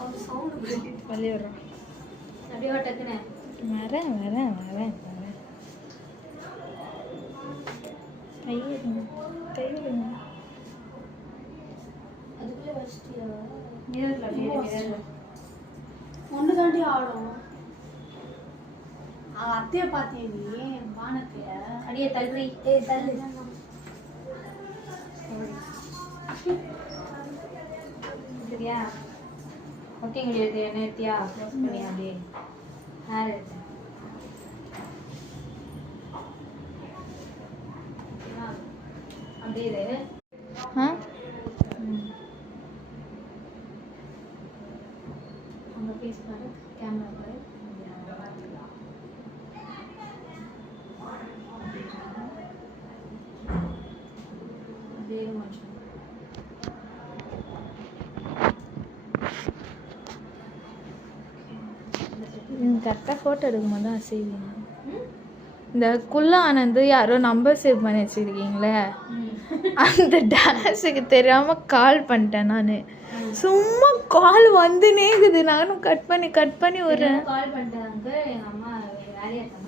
அவர் sound வெளியே வர்றான். அப்படியே டக்குனே வரேன் வரேன் வரேன் வரேன். கையிடுங்க கையிடுங்க. அதுக்குள்ளே வச்சுட்டியா? மிரரில் அப்படியே மிரரில் ஒன்று தாண்டி ஆடும். அத்தையை பார்த்தியா நீ வானத்தைய? அடியே தள்ளி தள்ளு. சரியா? ஓகே உங்களுக்கு என்ன எடுத்தியா? க்ளோஸ் பண்ணி அப்படியே ஹேர் எடுத்து அப்படியே இரு. அவங்க ஃபேஸ் பாரு, கேமரா பாரு. அப்படியே கொஞ்சம் கரெக்டாக ஃபோட்டோ எடுக்கும்போது தான் அசைவீங்க. இந்த குள்ள ஆனந்து யாரோ நம்பர் சேவ் பண்ணி வச்சுருக்கீங்களே, அந்த டான்ஸுக்கு தெரியாமல் கால் பண்ணிட்டேன் நான். சும்மா கால் வந்துனே இருக்குது. நானும் கட் பண்ணி ஒரு கால் பண்ணிட்டாங்க. எங்கள் அம்மா வேலையை பண்ண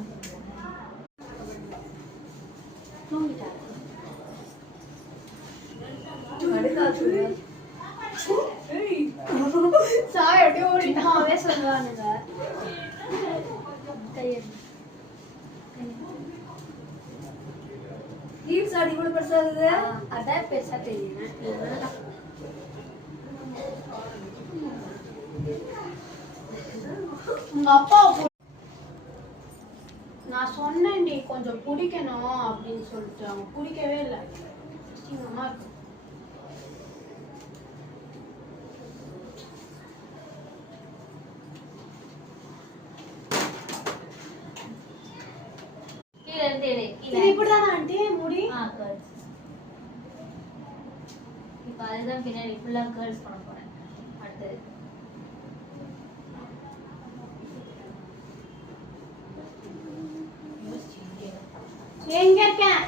தூங்கிட்டாங்க. சாய் அப்படியே ஓடிட்டான். அவரே சொல்லுவானுங்க ஹீல்ஸ் அடி கூட பெருசா இருக்குது. அதான் பெருசா தெரியுது. உங்க அப்பா நான் சொன்னேன் நீ கொஞ்சம் குடிக்கணும் அப்படின்னு சொல்லிட்டு அவங்க குடிக்கவே இல்லை. அம்மா இருக்கு இப்படிதான் ஆண்டி முடி. இப்போ அதுதான் பின்னாடி ஃபுல்லா கேர்ள்ஸ் பண்ண போறேன். அடுத்தது எங்க இருக்கேன்?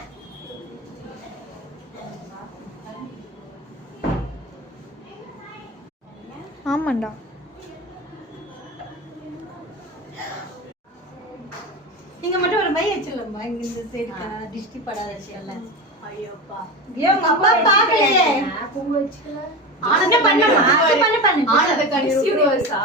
ஆமாண்டா. நீங்க மட்டும் ஒரு மை வச்சிடலாமா? இங்க இந்த சைடுக்கா டிஸ்டி படாத வச்சிடல. ஐயோப்பா உங்க அப்பா பாக்கலையே. பூ வச்சுக்கல. ஆனந்த பண்ணமா பண்ணு ஆனந்த கடைசி வருஷா.